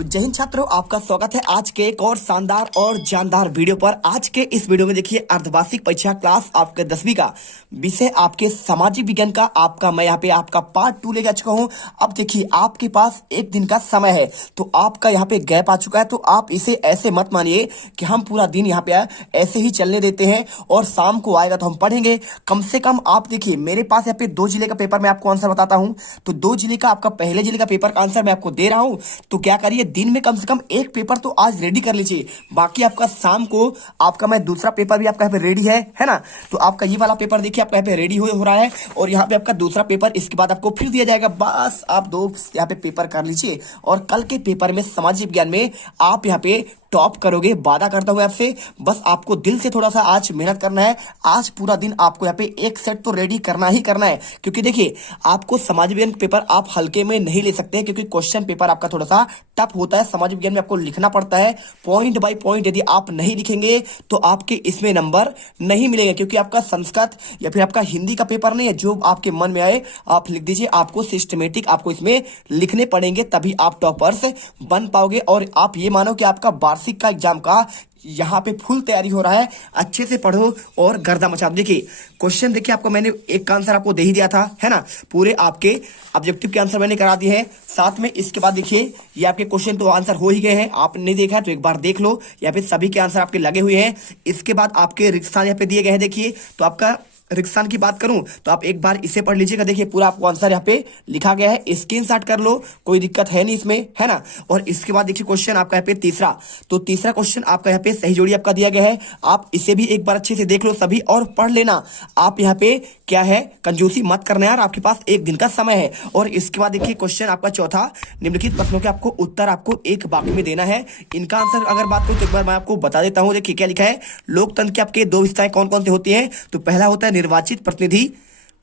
तो जय हिंद छात्रों, आपका स्वागत है आज के एक और शानदार और जानदार वीडियो पर। आज के इस वीडियो में देखिए अर्धवार्षिक परीक्षा क्लास आपके 10वीं का विषय आपके सामाजिक विज्ञान का आपका मैं यहाँ पे आपका पार्ट 2 लेके आ चुका हूँ। अब देखिए आपके पास एक दिन का समय है, तो आपका यहाँ पे गैप आ चुका है, तो आप इसे ऐसे मत मानिए कि हम पूरा दिन यहाँ पे ऐसे ही चलने देते हैं और शाम को आएगा तो हम पढ़ेंगे। कम से कम आप देखिए मेरे पास यहाँ पे 2 जिले का पेपर मैं आपको आंसर बताता हूँ, तो 2 जिले का आपका पहले जिले का पेपर का आंसर मैं आपको दे रहा हूँ। तो क्या करिए, दिन में कम से कम एक पेपर तो आज रेडी कर लीजिए, बाकी आपका शाम को आपका मैं दूसरा पेपर भी आपका यहाँ पे रेडी है ना। तो आपका ये वाला पेपर देखिए आपका यहाँ पे रेडी हो रहा है और यहाँ पे आपका दूसरा पेपर इसके बाद आपको फिर दिया जाएगा। बस आप 2 यहाँ पे पेपर कर लीजिए और कल के पेपर में सामाजिक विज्ञान में आप यहाँ पे टॉप करोगे, वादा करता हूं आपसे। बस आपको दिल से थोड़ा सा आज मेहनत करना है। आज पूरा दिन आपको यहाँ पे एक सेट तो रेडी करना ही करना है, क्योंकि देखिए आपको सामाजिक विज्ञान पेपर आप हल्के में नहीं ले सकते हैं, क्योंकि क्वेश्चन पेपर आपका थोड़ा सा टफ होता है। सामाजिक विज्ञान में आपको लिखना पड़ता है पॉइंट बाय पॉइंट। यदि आप नहीं लिखेंगे तो आपके इसमें नंबर नहीं मिलेंगे, क्योंकि आपका संस्कृत या फिर आपका हिंदी का पेपर नहीं है। जो आपके मन में आए आप लिख दीजिए, आपको सिस्टमेटिक आपको इसमें लिखने पड़ेंगे, तभी आप टॉपर्स बन पाओगे। और आप ये मानो कि आपका वार्षिक का एग्जाम का यहाँ पे फुल तैयारी हो रहा है। अच्छे से पढ़ो और गर्दा मचा। देखिए क्वेश्चन देखिए आपको मैंने एक का आंसर आपको दे ही दिया था, है ना। पूरे आपके ऑब्जेक्टिव के आंसर मैंने करा दिए हैं साथ में। इसके बाद देखिए ये आपके क्वेश्चन तो आंसर हो ही गए हैं, आपने नहीं देखा है तो एक बार देख लो। यहाँ पे सभी के आंसर आपके लगे हुए हैं। इसके बाद आपके रिक्शा यहाँ पे दिए गए हैं। देखिए तो आपका रिक्सान की बात करूं तो आप एक बार इसे पढ़ लीजिएगा। देखिए पूरा आपको आंसर यहाँ पे लिखा गया है, स्क्रीनशॉट कर लो, कोई दिक्कत है नहीं इसमें, है ना। और इसके बाद देखिए क्वेश्चन आपका यहाँ पे तीसरा, तो तीसरा क्वेश्चन आपका यहाँ पे सही जोड़ी आपका दिया गया है। आप इसे भी एक बार अच्छे से देख लो सभी और पढ़ लेना। आप यहाँ पे क्या है, कंजूसी मत करना यार, आपके पास एक दिन का समय है। और इसके बाद देखिए क्वेश्चन आपका चौथा, निम्नलिखित प्रश्नों के आपको उत्तर आपको एक वाक्य में देना है। इनका आंसर अगर बात करूं तो एक बार मैं आपको बता देता हूं। देखिए क्या लिखा है, लोकतंत्र के आपके 2 विशेषताएं कौन कौन सी होती हैं। तो पहला होता है निर्वाचित प्रतिनिधि,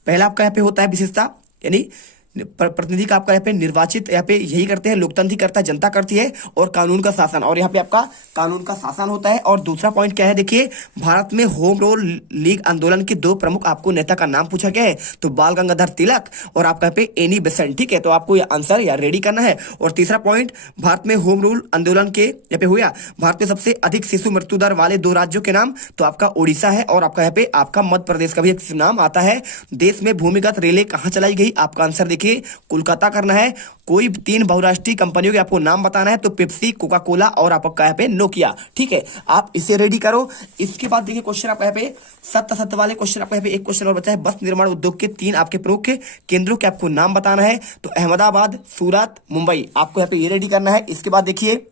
पहला आपका यहाँ पे होता है विशेषता, यानी प्रतिनिधि का आपका यहाँ पे निर्वाचित यहाँ पे यही करते हैं, लोकतंत्र करता है, जनता करती है। और कानून का शासन, और यहाँ पे आपका कानून का शासन होता है। और दूसरा पॉइंट क्या है, देखिए भारत में होम रूल लीग आंदोलन के 2 प्रमुख आपको नेता का नाम पूछा गया है, तो बाल गंगाधर तिलक और आपका यहाँ पे एनी बेसेंट। ठीक है, तो आपको ये आंसर या रेडी करना है। और तीसरा पॉइंट, भारत में होम रूल आंदोलन के यहाँ पे हुआ, भारत में सबसे अधिक शिशु मृत्यु दर वाले 2 राज्यों के नाम, तो आपका उड़ीसा है और आपका यहाँ पे आपका मध्य प्रदेश का भी एक नाम आता है। देश में भूमिगत रेलें कहाँ चलाई गई, आपका आंसर देखिए कोलकाता करना है। कोई 3 बहुराष्ट्रीय कंपनियों के आपको नाम बताना है, तो पेप्सी, कोका कोला और आपका यहाँ पे नोकिया। ठीक है, आप इसे रेडी करो। इसके बाद देखिए क्वेश्चन आपका यहाँ पे सत्य वाले क्वेश्चन आपका यहाँ पे एक क्वेश्चन और बचा है। बस निर्माण उद्योग के 3 आपके प्रमुख केंद्रों के आपको नाम बताना है, तो अहमदाबाद, सूरत, मुंबई, आपको यहाँ पे ये रेडी करना है। इसके बाद देखिए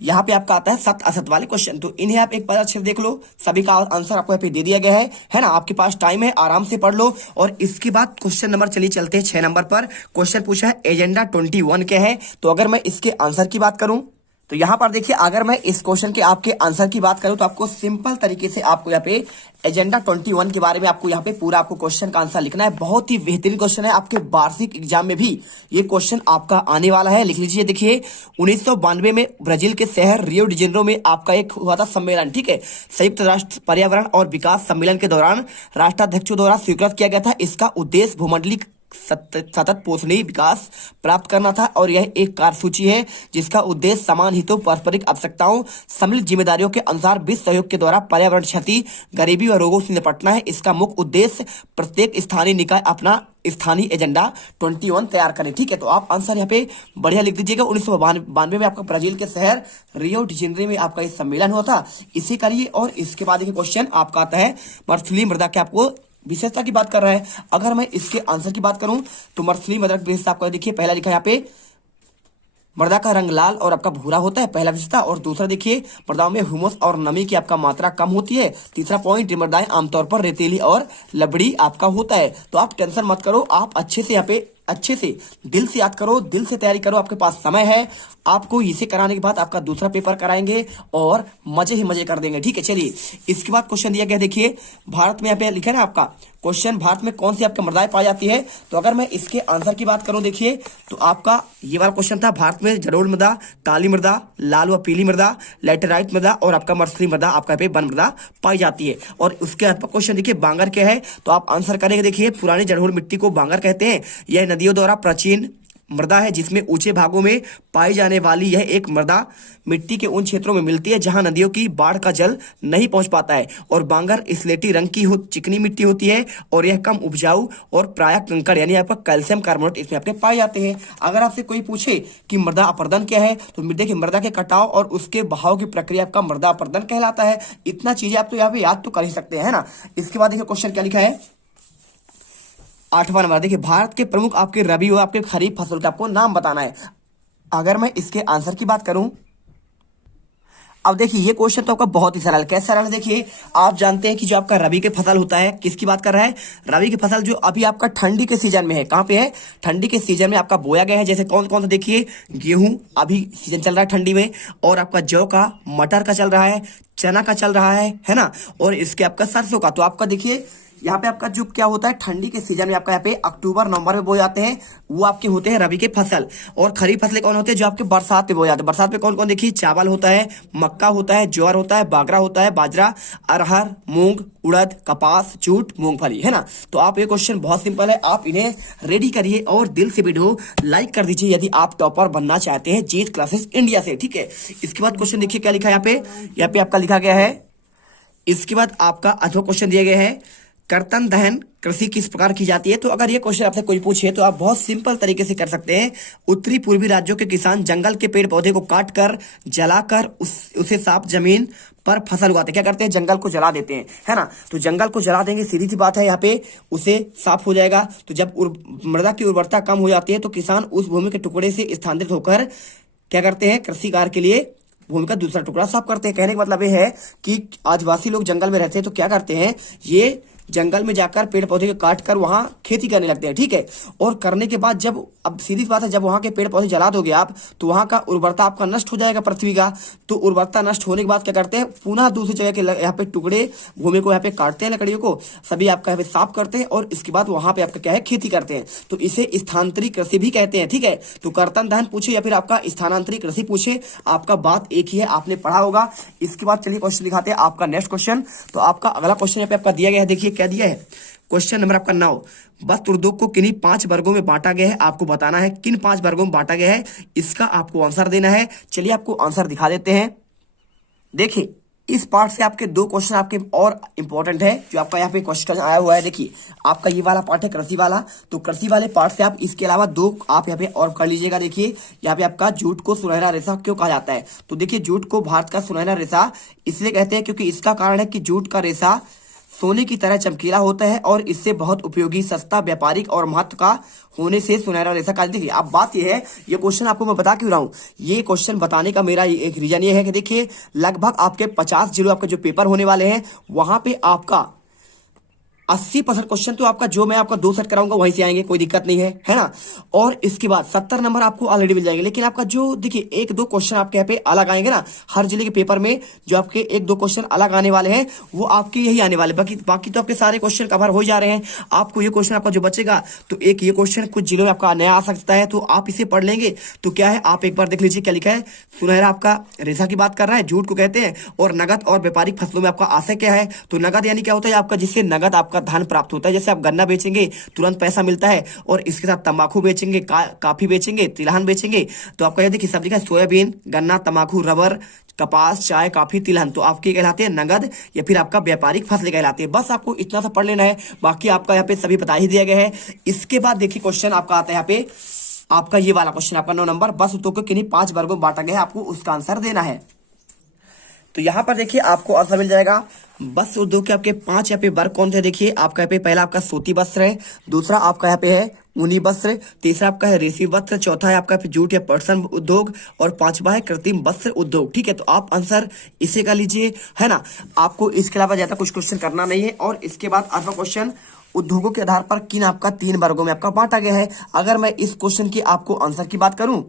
यहाँ पे आपका आता है सत्य असत्य वाले क्वेश्चन, तो इन्हें आप एक बार अच्छे से देख लो। सभी का आंसर आपको यहाँ पे दे दिया गया है ना। आपके पास टाइम है, आराम से पढ़ लो। और इसके बाद क्वेश्चन नंबर चलिए चलते हैं 6 नंबर पर। क्वेश्चन पूछा है एजेंडा 21 क्या है। तो अगर मैं इसके आंसर की बात करूं तो यहाँ पर देखिए, अगर मैं इस क्वेश्चन के आपके आंसर की बात करूं तो आपको सिंपल तरीके से आपको यहाँ पे एजेंडा 21 के बारे में आपको यहाँ पे पूरा आपको क्वेश्चन का आंसर लिखना है। बहुत ही बेहतरीन क्वेश्चन है, आपके वार्षिक एग्जाम में भी ये क्वेश्चन आपका आने वाला है। लिख लीजिए। देखिए 1992 में ब्राजील के शहर रियो डी जेनेरो में आपका एक हुआ था सम्मेलन। ठीक है, संयुक्त राष्ट्र पर्यावरण और विकास सम्मेलन के दौरान राष्ट्राध्यक्षों द्वारा स्वीकृत किया गया था। इसका उद्देश्य भूमंडलीय सतत पोषणीय विकास प्राप्त करना था, और यह एक कार्यसूची है जिसका उद्देश्य समान हितों, पारस्परिक आवश्यकताओं, सम्मिलित जिम्मेदारियों के अनुसार विश्व सहयोग के द्वारा पर्यावरण क्षति, गरीबी और रोगों से निपटना है। इसका मुख्य उद्देश्य प्रत्येक स्थानीय निकाय अपना स्थानीय एजेंडा 21 तैयार करें। ठीक है, तो आप आंसर यहाँ पे बढ़िया लिख दीजिएगा। 1992 में आपका ब्राजील के शहर रियो डी जेनेरो में आपका ये सम्मेलन हुआ था, इसे करिए। और इसके बाद एक क्वेश्चन आपका आता है मरुस्थलीय मृदा के आपको विशेषता की बात कर रहा है। अगर मैं इसके आंसर की बात करूं तो मरुस्थलीय मृदा की विशेषता आपको देखिए, पहला लिखा है यहाँ पे मृदा का रंग लाल और आपका भूरा होता है, पहला विशेषता। और दूसरा देखिए मृदाओं में ह्यूमस और नमी की आपका मात्रा कम होती है। तीसरा पॉइंट, मृदाएं आमतौर पर रेतीली और लबड़ी आपका होता है। तो आप टेंशन मत करो, आप अच्छे से यहाँ पे अच्छे से दिल से याद करो, दिल से तैयारी करो। आपके पास समय है, आपको इसे कराने के बाद आपका दूसरा पेपर कराएंगे और मजे ही मजे कर देंगे। ठीक है, चलिए इसके बाद क्वेश्चन दिया गया। देखिए भारत में यहाँ पे लिखा है ना आपका क्वेश्चन, भारत में कौन सी आपकी मृदाएं पाई जाती है। तो अगर मैं इसके आंसर की बात करूं देखिए, तो आपका ये वाला क्वेश्चन था, भारत में जलोढ़ मृदा, काली मृदा, लाल व पीली मृदा, लैटेराइट मृदा और आपका मरुस्थलीय मृदा आपका पे वन मृदा पाई जाती है। और उसके क्वेश्चन देखिए बांगर क्या है, तो आप आंसर करेंगे। देखिए पुरानी जलोढ़ मिट्टी को बांगर कहते हैं। यह नदियों द्वारा प्राचीन मृदा है जिसमें ऊंचे भागों में पाई जाने वाली यह एक मृदा मिट्टी के उन क्षेत्रों में मिलती है जहां नदियों की बाढ़ का जल नहीं पहुंच पाता है। और बांगर स्लेटी रंग की चिकनी मिट्टी होती है और यह कम उपजाऊ और प्रायः कंकड़ यानी आपका कैल्शियम कार्बोनेट इसमें आपके पाए जाते हैं। अगर आपसे कोई पूछे कि मृदा अपरदन क्या है तो देखिए मृदा के कटाव और उसके बहाव की प्रक्रिया आपका मृदा अपरदन कहलाता है। इतना चीजें आप तो यहाँ पे याद तो कर ही सकते हैं ना। इसके बाद देखिए क्वेश्चन क्या लिखा है 8वां नंबर। देखिए भारत के प्रमुख आपके रबी और आपके खरीफ फसल का आपको नाम बताना है। अगर मैं इसके आंसर की बात करूं, अब देखिए ये क्वेश्चन तो आपका बहुत ही सरल। कैसे सरल है देखिए, आप जानते हैं कि जो आपका रबी के फसल होता है, किसकी बात कर रहा है, रबी की फसल जो अभी आपका ठंडी के सीजन में है। कहां पे है, ठंडी के सीजन में आपका बोया गया है। जैसे कौन कौन सा देखिए, गेहूं अभी सीजन चल रहा है ठंडी में, और आपका जौ का, मटर का चल रहा है, चना का चल रहा है ना, और इसके आपका सरसों का। तो आपका देखिए यहाँ पे आपका जो क्या होता है, ठंडी के सीजन में आपका यहाँ पे अक्टूबर नवंबर में बोए जाते हैं, वो आपके होते हैं रबी के फसल। और खरीफ फसलें कौन होते हैं, जो आपके बरसात में बोए जाते हैं। बरसात में कौन कौन देखिए, चावल होता है, मक्का होता है, ज्वार होता है, बाजरा होता है, बाजरा, अरहर, मूंग, उड़द, कपास, जूट, मूंगफली, है ना। तो आप ये क्वेश्चन बहुत सिंपल है, आप इन्हें रेडी करिए और दिल से वीडियो लाइक कर दीजिए यदि आप टॉपर बनना चाहते हैं जीत क्लासेस इंडिया से, ठीक है। इसके बाद क्वेश्चन देखिए क्या लिखा है यहाँ पे आपका लिखा गया है। इसके बाद आपका अथवा क्वेश्चन दिया गया है, कर्तन दहन कृषि किस प्रकार की जाती है। तो अगर ये क्वेश्चन आपसे कोई पूछे तो आप बहुत सिंपल तरीके से कर सकते हैं। उत्तरी पूर्वी राज्यों के किसान जंगल के पेड़ पौधे को काट कर जलाकर उसे साफ जमीन पर फसल उगाते हैं। क्या करते हैं, जंगल को जला देते हैं, है ना। तो जंगल को जला देंगे, सीधी सी बात है, यहाँ पे उसे साफ हो जाएगा। तो जब मृदा की उर्वरता कम हो जाती है तो किसान उस भूमि के टुकड़े से स्थानांतरित होकर क्या करते हैं, कृषि कार्य के लिए भूमि का दूसरा टुकड़ा साफ करते हैं। कहने का मतलब ये है कि आदिवासी लोग जंगल में रहते हैं तो क्या करते हैं, ये जंगल में जाकर पेड़ पौधे को काट कर वहां खेती करने लगते हैं, ठीक है। और करने के बाद जब, अब सीधी बात है, जब वहां के पेड़ पौधे जला दोगे आप तो वहां का उर्वरता आपका नष्ट हो जाएगा पृथ्वी का। तो उर्वरता नष्ट होने के बाद क्या करते हैं, पुनः दूसरी जगह के यहाँ पे टुकड़े भूमि को यहाँ पे काटते हैं, लकड़ियों को सभी आपका यहाँ पे साफ करते हैं और इसके बाद वहां पे आपका क्या है, खेती करते हैं। तो इसे स्थानांतरित कृषि भी कहते हैं, ठीक है। तो कर्तन दहन पूछे या फिर आपका स्थानांतरित कृषि पूछे, आपका बात एक ही है, आपने पढ़ा होगा। इसके बाद चलिए क्वेश्चन दिखाते हैं आपका नेक्स्ट क्वेश्चन। तो आपका अगला क्वेश्चन यहाँ पे आपका दिया गया है, देखिए क्या दिया है, क्वेश्चन नंबर आपका 9। वस्त्र उद्योग को किन्हीं 5 वर्गों में बांटा गया है, आपको बताना है किन 5 वर्गों में बांटा गया है, इसका आपको आंसर देना है। चलिए आपको आंसर दिखा देते हैं। देखिए इस पार्ट से आपके 2 क्वेश्चन आपके और इंपॉर्टेंट है, जो आपका यहाँ पे क्वेश्चन आया हुआ है। देखिए आपका ये वाला पार्ट है कृषि वाला, तो कृषि वाले पार्ट से आप इसके अलावा 2 आप यहाँ पे और कर लीजिएगा। देखिए यहाँ पे आपका जूट को सुनहरा रेशा क्यों कहा जाता है। तो देखिए जूट को भारत का सुनहरा रेशा इसलिए कहते हैं क्योंकि इसका कारण है कि जूट का रेशा सोने की तरह चमकीला होता है और इससे बहुत उपयोगी, सस्ता, व्यापारिक और महत्व का होने से सुनहरा रेशा कहा। देखिए अब बात यह है, ये क्वेश्चन आपको मैं बता क्यों रहा हूँ, ये क्वेश्चन बताने का मेरा एक रीजन ये है कि देखिए लगभग आपके 50 जिलों आपके जो पेपर होने वाले हैं वहां पे आपका 80% क्वेश्चन तो आपका जो मैं आपका 2 सेट कराऊंगा वहीं से आएंगे, कोई दिक्कत नहीं है ना। और इसके बाद 70 नंबर आपको ऑलरेडी मिल जाएंगे। लेकिन आपका जो देखिए 1-2 क्वेश्चन आपके यहाँ पे अलग आएंगे ना, हर जिले के पेपर में जो आपके 1-2 क्वेश्चन अलग आने वाले हैं वो आपके यही आने वाले, बाकी तो आपके सारे क्वेश्चन कवर हो जा रहे हैं। आपको ये क्वेश्चन आपका जो बचेगा तो एक ये क्वेश्चन कुछ जिलों में आपका नया आ सकता है, तो आप इसे पढ़ लेंगे तो क्या है, आप एक बार देख लीजिए क्या लिखा है। सुनहरा आपका रेशा की बात कर रहा है, जूट को कहते हैं। और नगद और व्यापारिक फसलों में आपका आशय क्या है, तो नगद यानी क्या होता है आपका, जिससे नगद आपका धन प्राप्त होता है। जैसे आप गन्ना बेचेंगे तुरंत पैसा मिलता है, और इसके साथ तंबाकू बेचेंगे, काफी बेचेंगे, तिलहन बेचेंगे, तो आपका ये देखिए सब लिखा है, सोयाबीन, गन्ना, तंबाकू, रबर, कपास, चाय, कॉफी, तिलहन, तो आपके कहलाते हैं नगद या फिर आपका व्यापारिक फसलें कहलाती है। बस आपको इतना सा पढ़ लेना है, बाकी आपका यहाँ पे सभी बता ही दिया गया है। इसके बाद देखिए क्वेश्चन आपका आता है यहाँ पे, आपका ये वाला क्वेश्चन आपका 9 नंबर, बस उद्योग को किन्हीं 5 वर्गों में बांटा गया है, आपको उसका आंसर देना है। तो यहाँ पर देखिए आपको आंसर मिल जाएगा। वस्त्र उद्योग के आपके 5 यहाँ पे वर्ग कौन थे, देखिए आपका यहाँ पे पहला आपका सूती वस्त्र है, दूसरा आपका यहाँ पे है ऊनी वस्त्र, तीसरा आपका है रेशमी वस्त्र, चौथा है आपका जूट या पटसन उद्योग, और 5वां है कृत्रिम वस्त्र उद्योग, ठीक है। तो आप आंसर इसे कर लीजिए, है ना। आपको इसके अलावा ज्यादा कुछ क्वेश्चन करना नहीं है। और इसके बाद 8वां क्वेश्चन, उद्योगों के आधार पर किन आपका 3 वर्गों में आपका बांटा गया है। अगर मैं इस क्वेश्चन की आपको आंसर की बात करूं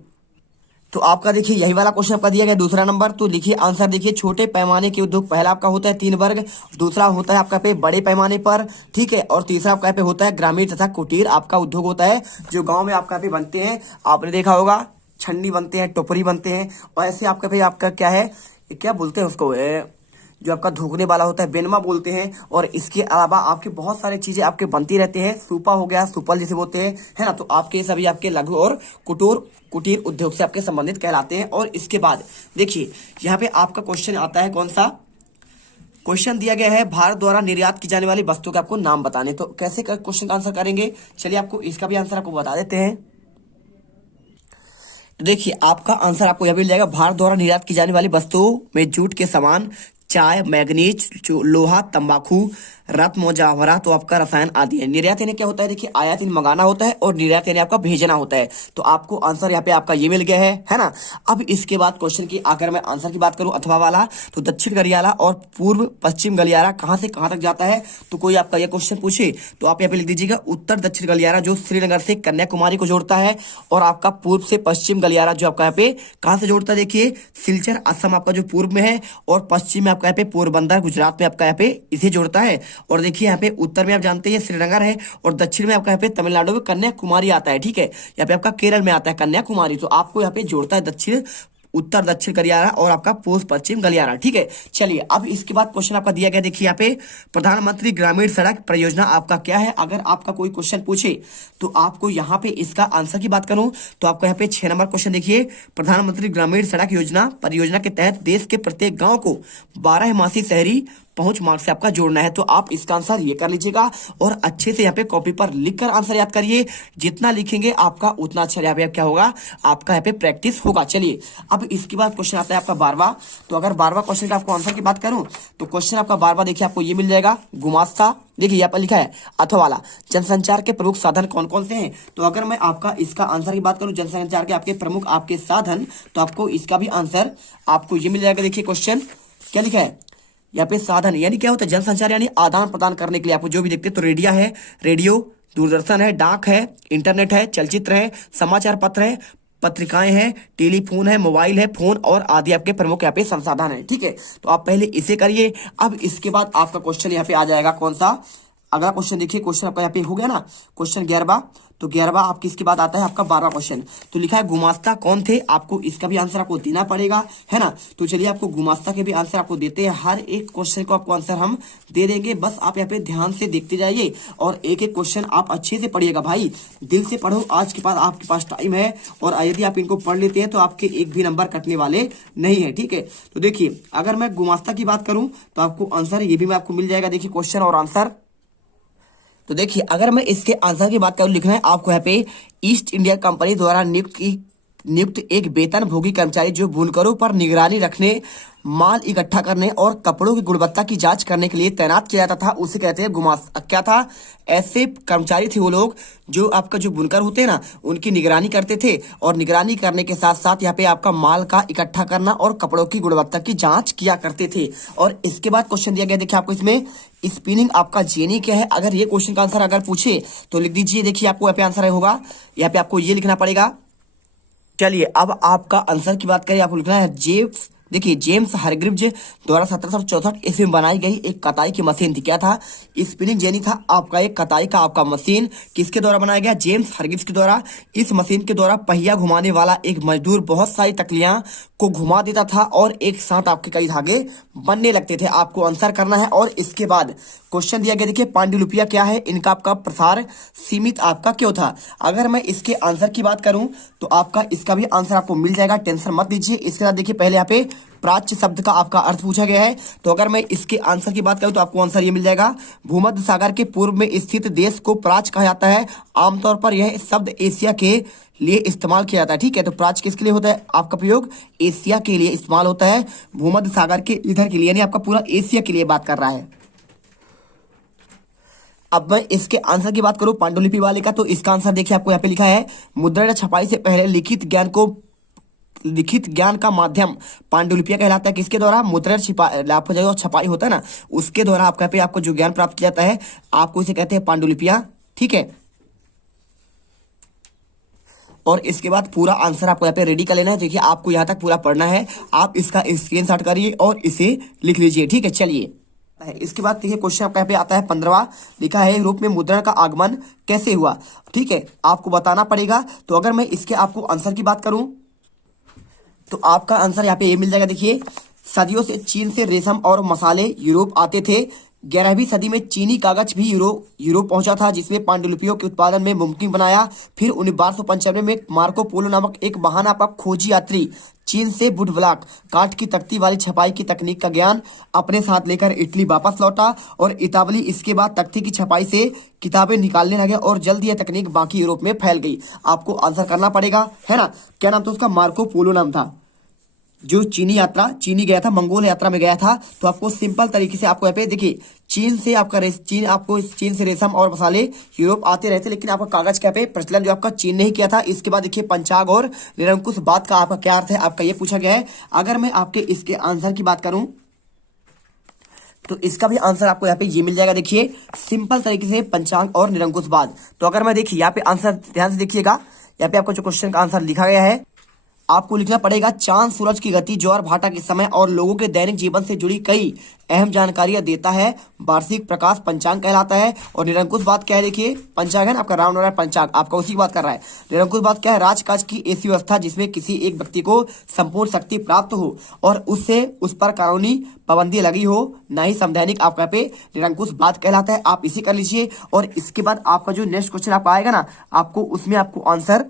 तो आपका देखिए यही वाला क्वेश्चन आपका दिया गया 2रा नंबर, तो लिखिए आंसर। देखिए छोटे पैमाने के उद्योग पहला आपका होता है 3 वर्ग, दूसरा होता है आपका पे बड़े पैमाने पर, ठीक है, और तीसरा आपका पे होता है ग्रामीण तथा कुटीर आपका उद्योग होता है, जो गांव में आपका पे बनते हैं। आपने देखा होगा छन्नी बनते हैं, टोपरी बनते हैं, और ऐसे आपका पे आपका क्या है, क्या बोलते हैं उसको, जो आपका धोखने वाला होता है बेनमा बोलते हैं। और इसके अलावा आपके बहुत सारी चीजें आपके बनती रहती हैं। सूपा हो गया, सुपल जिसे बोलते हैं, है ना। तो आपके सभी आपके लघु और कुटीर उद्योग से आपके संबंधित कहलाते हैं। और इसके बाद देखिए यहाँ पे आपका क्वेश्चन आता है, कौन सा क्वेश्चन दिया गया है, भारत द्वारा निर्यात की जाने वाली वस्तु के आपको नाम बताने। तो कैसे क्वेश्चन का आंसर करेंगे, चलिए आपको इसका भी आंसर आपको बता देते हैं। तो देखिए आपका आंसर आपको यह मिल जाएगा, भारत द्वारा निर्यात की जाने वाली वस्तुओं में जूट के सामान, चाय, मैग्नीज, लोहा, तंबाकू, रत्न, मुजवरा, तो आपका रसायन आदि है। निर्यात यानी क्या होता है, देखिए आयात यानी मंगाना होता है और निर्यात यानी आपका भेजना होता है। तो आपको आंसर यहाँ पे आपका ये मिल गया है ना। अब इसके बाद क्वेश्चन की अगर मैं आंसर की बात करूं अथवा वाला, तो दक्षिण गलियारा और पूर्व पश्चिम गलियारा कहां से कहां तक जाता है। तो कोई आपका यह क्वेश्चन पूछे तो आप यहाँ पे लिख दीजिएगा उत्तर दक्षिण गलियारा जो श्रीनगर से कन्याकुमारी को जोड़ता है, और आपका पूर्व से पश्चिम गलियारा जो आपका यहाँ पे कहां से जोड़ता है, देखिए सिलचर असम आपका जो पूर्व में है, और पश्चिम में आपका यहाँ पे पोरबंदर गुजरात में आपका यहाँ पे इसे जोड़ता है। और देखिए यहाँ पे उत्तर में आप जानते हैं श्रीनगर है, और दक्षिण में आपका यहाँ पे तमिलनाडु में कन्याकुमारी आता है, ठीक है। यहाँ पे आपका केरल में आता है कन्याकुमारी। तो आपको यहाँ पे जोड़ता है दक्षिण उत्तर दक्षिण गलियारा और आपका पूर्व पश्चिम गलियारा, ठीक है। चलिए अब इसके बाद क्वेश्चन आपका दिया गया, देखिए यहाँ पे प्रधानमंत्री ग्रामीण सड़क परियोजना आपका क्या है। अगर आपका कोई क्वेश्चन पूछे तो आपको यहाँ पे इसका आंसर की बात करूं तो आपको यहाँ पे 6 नंबर क्वेश्चन देखिए, प्रधानमंत्री ग्रामीण सड़क योजना परियोजना के तहत देश के प्रत्येक गांव को 12 शहरी पहुंच मार्ग से आपका जोड़ना है। तो आप इसका आंसर ये कर लीजिएगा और अच्छे से यहाँ पे कॉपी पर लिखकर आंसर याद करिए। जितना लिखेंगे आपका उतना अच्छा यहाँ पे क्या होगा, आपका यहाँ पे प्रैक्टिस होगा। चलिए अब इसके बाद क्वेश्चन आता है आपका 12वां। तो अगर 12वां क्वेश्चन का आपको आंसर की बात करूं तो क्वेश्चन आपका 12वां देखिए आपको ये मिल जाएगा, गुमास्ता। देखिए यहाँ पर लिखा है अथवा वाला, जनसंचार के प्रमुख साधन कौन कौन से हैं। तो अगर मैं आपका इसका आंसर की बात करूं जनसंचार के आपके प्रमुख आपके साधन, तो आपको इसका भी आंसर आपको ये मिल जाएगा। देखिए क्वेश्चन क्या लिखा है यहाँ पे, साधन यानी क्या होता है, जनसंचार यानी आदान प्रदान करने के लिए आपको जो भी देखते हैं। तो रेडियो है, रेडियो, दूरदर्शन है, डाक है, इंटरनेट है, चलचित्र है, समाचार पत्र है, पत्रिकाएं हैं, टेलीफोन है, मोबाइल है, फोन और आदि आपके प्रमुख यहाँ पे संसाधन है, ठीक है। तो आप पहले इसे करिए। अब इसके बाद आपका क्वेश्चन यहाँ पे आ जाएगा, कौन सा अगला क्वेश्चन देखिए। क्वेश्चन आपका यहाँ पे हो गया ना, क्वेश्चन 11वां। तो 11वां आपकी इसके बाद आता है आपका 12वां क्वेश्चन। तो लिखा है गुमास्ता कौन थे, आपको इसका भी आंसर आपको देना पड़ेगा, है ना। तो चलिए आपको गुमास्ता के भी आंसर आपको देते हैं। हर एक क्वेश्चन को आपको आंसर हम दे देंगे, बस आप यहाँ पे ध्यान से देखते जाइए और एक एक क्वेश्चन आप अच्छे से पढ़िएगा भाई, दिल से पढ़ो। आज के बाद आपके पास टाइम है और यदि आप इनको पढ़ लेते हैं तो आपके एक भी नंबर कटने वाले नहीं है, ठीक है। तो देखिए अगर मैं गुमास्ता की बात करूं तो आपको आंसर ये भी मैं आपको मिल जाएगा। देखिए क्वेश्चन और आंसर, तो देखिए अगर मैं इसके आंसर की बात करूं, लिखना है आपको यहाँ पे, ईस्ट इंडिया कंपनी द्वारा नियुक्त एक वेतन भोगी कर्मचारी जो बुनकरों पर निगरानी रखने, माल इकट्ठा करने और कपड़ों की गुणवत्ता की जांच करने के लिए तैनात किया जाता था, उसे कहते हैं गुमास्ता। क्या था, ऐसे कर्मचारी थे वो लोग जो आपका जो बुनकर होते हैं ना, उनकी निगरानी करते थे, और निगरानी करने के साथ साथ यहाँ पे आपका माल का इकट्ठा करना और कपड़ों की गुणवत्ता की जांच किया करते थे। और इसके बाद क्वेश्चन दिया गया, देखिए आपको इसमें स्पिनिंग आपका जेनी क्या है। अगर ये क्वेश्चन का आंसर अगर पूछे तो लिख दीजिए, देखिए आपको यहाँ पे आंसर होगा, यहाँ पे आपको ये लिखना पड़ेगा। चलिए अब आपका आंसर की बात करें, आपको लिखना है जेम्स, देखिए जेम्स हरग्रिव्ज द्वारा 1764 ईस्वी में बनाई गई एक कताई की मशीन थी। क्या था, स्पिनिंग जेनी था आपका एक कताई का आपका मशीन। किसके द्वारा बनाया गया, जेम्स हरग्रिव्ज के द्वारा। इस मशीन के द्वारा पहिया घुमाने वाला एक मजदूर बहुत सारी तकलियां को घुमा देता था और एक साथ आपके कई धागे बनने लगते थे। आपको आंसर करना है। और इसके बाद क्वेश्चन दिया गया, देखिए पांडुलिपियां क्या है, इनका आपका प्रसार सीमित आपका क्यों था। अगर मैं इसके आंसर की बात करूं तो आपका इसका भी आंसर आपको मिल जाएगा, टेंशन मत लीजिए। इसके साथ देखिए पहले यहाँ पे प्राच्य शब्द का आपका अर्थ पूछा गया है। तो अगर मैं इसके आंसर की बात करूं तो आपको आंसर ये मिल जाएगा, भूमध्य सागर के पूर्व में स्थित देश को प्राच्य कहा जाता है। आमतौर पर यह शब्द एशिया के लिए इस्तेमाल किया जाता है, ठीक है। तो प्राच्य किसके लिए होता है, आपका प्रयोग एशिया के लिए इस्तेमाल होता है, भूमध्य सागर के इधर के लिए, यानी आपका पूरा एशिया के लिए बात कर रहा है। अब मैं इसके आंसर की बात करूं पांडुलिपि वाले का, तो इसका आंसर देखिए आपको यहाँ पे लिखा है, मुद्रण छपाई से पहले लिखित ज्ञान का माध्यम पांडुलिपियां कहलाता है। किसके द्वारा, मुद्रण आपका जो छपाई होता है ना, उसके द्वारा आपका पे आपको जो ज्ञान प्राप्त किया जाता है, आपको इसे कहते हैं पांडुलिपियां, ठीक है। और इसके बाद पूरा आंसर आपको यहाँ पे रेडी कर लेना है। देखिए आपको यहाँ तक पूरा पढ़ना है, आप इसका स्क्रीनशॉट करिए और इसे लिख लीजिए, ठीक है। चलिए इसके बाद देखिए क्वेश्चन आपका यहाँ पे आता है 15वां, लिखा है यूरोप में मुद्रण का आगमन कैसे हुआ, ठीक है, आपको बताना पड़ेगा। तो अगर मैं इसके आपको आंसर की बात करूं तो आपका आंसर यहाँ पे ये मिल जाएगा, देखिए सदियों से चीन से रेशम और मसाले यूरोप आते थे। 11वीं सदी में चीनी कागज भी यूरोप पहुंचा था, जिसमें पांडुलिपियों के उत्पादन में मुमकिन बनाया। फिर 1295 में मार्को पोलो नामक एक महानापक खोजी यात्री चीन से वुड ब्लॉक काठ की तख्ती वाली छपाई की तकनीक का ज्ञान अपने साथ लेकर इटली वापस लौटा और इतावली इसके बाद तख्ती की छपाई से किताबें निकालने लगे और जल्द यह तकनीक बाकी यूरोप में फैल गई। आपको आंसर करना पड़ेगा, है ना। क्या नाम था उसका? मार्को पोलो नाम था। जो चीनी गया था, मंगोल यात्रा में गया था। तो आपको सिंपल तरीके से आपको यहाँ पे देखिए, चीन से रेशम और मसाले यूरोप आते रहते, लेकिन आपका कागज का पे प्रचलन जो आपका चीन ने ही किया था। इसके बाद देखिए, पंचांग और निरंकुश बात का आपका क्या अर्थ है, आपका ये पूछा गया है। अगर मैं आपके इसके आंसर की बात करूं तो इसका भी आंसर आपको यहाँ पे ये मिल जाएगा। देखिए सिंपल तरीके से पंचांग और निरंकुशवाद। तो अगर मैं देखिए यहाँ पे आंसर ध्यान से देखिएगा, यहाँ पे आपको जो क्वेश्चन का आंसर लिखा गया है, आपको लिखना पड़ेगा चांद सूरज की गति, ज्वार भाटा के समय और लोगों के दैनिक जीवन से जुड़ी कई अहम जानकारियां देता है। वार्षिक प्रकाश पंचांग कहलाता है। और निरंकुश बात क्या है? देखिए पंचांग है ना आपका, राउंड वाला पंचांग आपका उसी की बात कर रहा है। निरंकुश बात क्या है? राजकाज की ऐसी व्यवस्था जिसमें किसी एक व्यक्ति को संपूर्ण शक्ति प्राप्त हो और उससे उस पर कानूनी पाबंदी लगी हो, ना ही संवैधानिक, आपका पे निरंकुश बात कहलाता है। आप इसी कर लीजिए। और इसके बाद आपका जो नेक्स्ट क्वेश्चन आपका आएगा ना, आपको उसमें आपको आंसर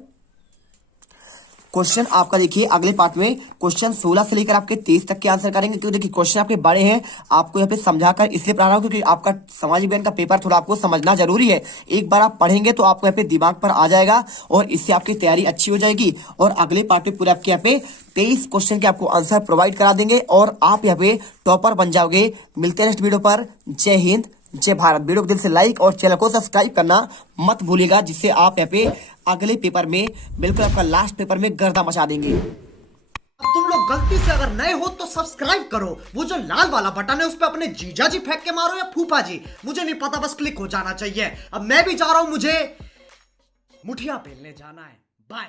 क्वेश्चन आपका देखिए अगले पार्ट में क्वेश्चन 16 से लेकर आपके 23 तक के आंसर करेंगे, क्योंकि देखिए क्वेश्चन आपके बड़े हैं। आपको यहाँ पे समझाकर इसलिए पढ़ा रहा हूँ क्योंकि आपका समाज विज्ञान का पेपर थोड़ा आपको समझना जरूरी है। एक बार आप पढ़ेंगे तो आपको यहाँ पे दिमाग पर आ जाएगा और इससे आपकी तैयारी अच्छी हो जाएगी। और अगले पार्ट में पूरे आपके यहाँ पे 23 क्वेश्चन के आपको आंसर प्रोवाइड करा देंगे और आप यहाँ पे टॉपर बन जाओगे। मिलते हैं नेक्स्ट वीडियो पर। जय हिंद, जय भारत। वीडियो को दिल से लाइक और चैनल को सब्सक्राइब करना मत भूलिएगा, जिससे आप यहाँ पे अगले पेपर में बिल्कुल आपका लास्ट पेपर में गर्दा मचा देंगे। अब तुम लोग गलती से अगर नए हो तो सब्सक्राइब करो। वो जो लाल वाला बटन है उस पर अपने जीजा जी फेंक के मारो या फूफा जी, मुझे नहीं पता, बस क्लिक हो जाना चाहिए। अब मैं भी जा रहा हूं, मुझे मुठिया पेलने जाना है। बाय।